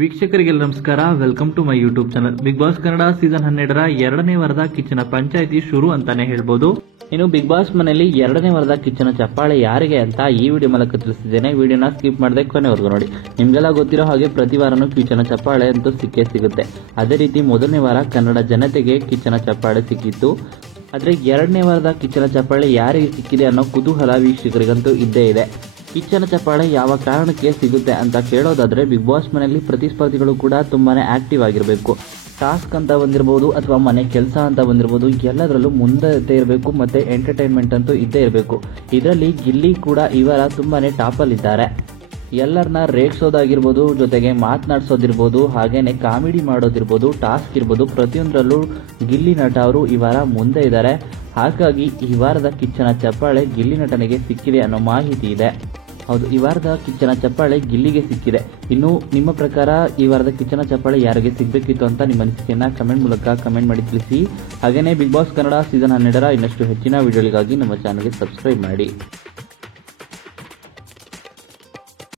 ವೀಕ್ಷಕರಿಗೆಲ್ಲ ನಮಸ್ಕಾರ. Welcome to my YouTube channel. Bigg Boss Kannada season 12ರ 2ನೇ ವಾರದ ಕಿಚ್ಚನ ಪಂಚಾಯಿತಿ ಶುರು ಅಂತಾನೆ ಹೇಳ್ಬೋದು. ಇನ್ನು ಬಿಗ್ ಬಾಸ್ ಮನೆಯಲ್ಲಿ 2ನೇ ವಾರದ ಕಿಚ್ಚನ ಚಪ್ಪಾಳೆ ಯಾರಿಗೆ ಅಂತ ಈ ವಿಡಿಯೋ ಮೂಲಕ ತಿಳಿಸಿದ್ದೇನೆ. ವಿಡಿಯೋನ ಸ್ಕಿಪ್ ಮಾಡದೆ ಕೊನೆವರೆಗೂ ನೋಡಿ. ನಿಮ್ಗೆಲ್ಲ ಗೊತ್ತಿರೋ ಹಾಗೆ ಪ್ರತಿ ವಾರನೂ ಕಿಚ್ಚನ ಚಪ್ಪಾಳೆ ಅಂತೂ ಸಿಕ್ಕೇ ಸಿಗುತ್ತೆ. ಅದೇ ರೀತಿ ಮೊದಲನೇ ವಾರ ಕನ್ನಡ ಜನತೆಗೆ ಕಿಚ್ಚನ ಚಪ್ಪಾಳೆ ಸಿಕ್ಕಿತ್ತು. ಆದರೆ 2ನೇ ವಾರದ ಕಿಚ್ಚನ ಚಪ್ಪಾಳೆ ಯಾರಿಗೆ ಸಿಕ್ಕಿದೆ ಅನ್ನೋ ಕುತೂಹಲ ವೀಕ್ಷಕರಿಗಂತೂ ಇದ್ದೇ ಇದೆ. ಕಿಚ್ಚನ ಚಪ್ಪಾಳೆ ಯಾವ ಕಾರಣಕ್ಕೆ ಸಿಗುತ್ತೆ ಅಂತ ಕೇಳೋದಾದ್ರೆ, ಬಿಗ್ ಬಾಸ್ ಮನೆಯಲ್ಲಿ ಪ್ರತಿಸ್ಪರ್ಧಿಗಳು ಕೂಡ ತುಂಬಾನೇ ಆಕ್ಟಿವ್ ಆಗಿರಬೇಕು. ಟಾಸ್ಕ್ ಅಂತ ಬಂದಿರಬಹುದು ಅಥವಾ ಮನೆ ಕೆಲಸ ಅಂತ ಬಂದಿರಬಹುದು, ಎಲ್ಲದರಲ್ಲೂ ಮುಂದೆ ಇರಬೇಕು. ಮತ್ತೆ ಎಂಟರ್ಟೈನ್ಮೆಂಟ್ ಅಂತೂ ಇದ್ದೇ ಇರಬೇಕು. ಇದರಲ್ಲಿ ಗಿಲ್ಲಿ ಕೂಡ ಈ ವಾರ ತುಂಬಾನೇ ಟಾಪಲ್ಲಿದ್ದಾರೆ. ಎಲ್ಲರನ್ನ ರೇಗಿಸೋದಾಗಿರ್ಬೋದು, ಜೊತೆಗೆ ಮಾತನಾಡಿಸೋದಿರ್ಬೋದು, ಹಾಗೇನೆ ಕಾಮಿಡಿ ಮಾಡೋದಿರ್ಬೋದು, ಟಾಸ್ಕ್ ಇರ್ಬೋದು, ಪ್ರತಿಯೊಂದರಲ್ಲೂ ಗಿಲ್ಲಿ ನಟ ಅವರು ಈ ವಾರ ಮುಂದೆ ಇದ್ದಾರೆ. ಹಾಗಾಗಿ ಈ ವಾರದ ಕಿಚ್ಚನ ಚಪ್ಪಾಳೆ ಗಿಲ್ಲಿ ನಟನಿಗೆ ಸಿಕ್ಕಿದೆ ಅನ್ನೋ ಮಾಹಿತಿ ಇದೆ. ಹೌದು, ಈ ವಾರದ ಕಿಚ್ಚನ ಚಪ್ಪಾಳೆ ಗಿಲ್ಲಿಗೆ ಸಿಕ್ಕಿದೆ. ಇನ್ನು ನಿಮ್ಮ ಪ್ರಕಾರ ಈ ವಾರದ ಕಿಚ್ಚನ ಚಪ್ಪಾಳೆ ಯಾರಿಗೆ ಸಿಗಬೇಕಿತ್ತು ಅಂತ ನಿಮ್ಮ ಅನಿಸಿಕೆಯನ್ನು ಕಮೆಂಟ್ ಮೂಲಕ ಕಮೆಂಟ್ ಮಾಡಿ ತಿಳಿಸಿ. ಹಾಗೆಯೇ ಬಿಗ್ ಬಾಸ್ ಕನ್ನಡ ಸೀಸನ್ 12ರ ಇನ್ನಷ್ಟು ಹೆಚ್ಚಿನ ವಿಡಿಯೋಗಳಿಗಾಗಿ ನಮ್ಮ ಚಾನಲ್ಗೆ ಸಬ್ಸ್ಕ್ರೈಬ್ ಮಾಡಿ.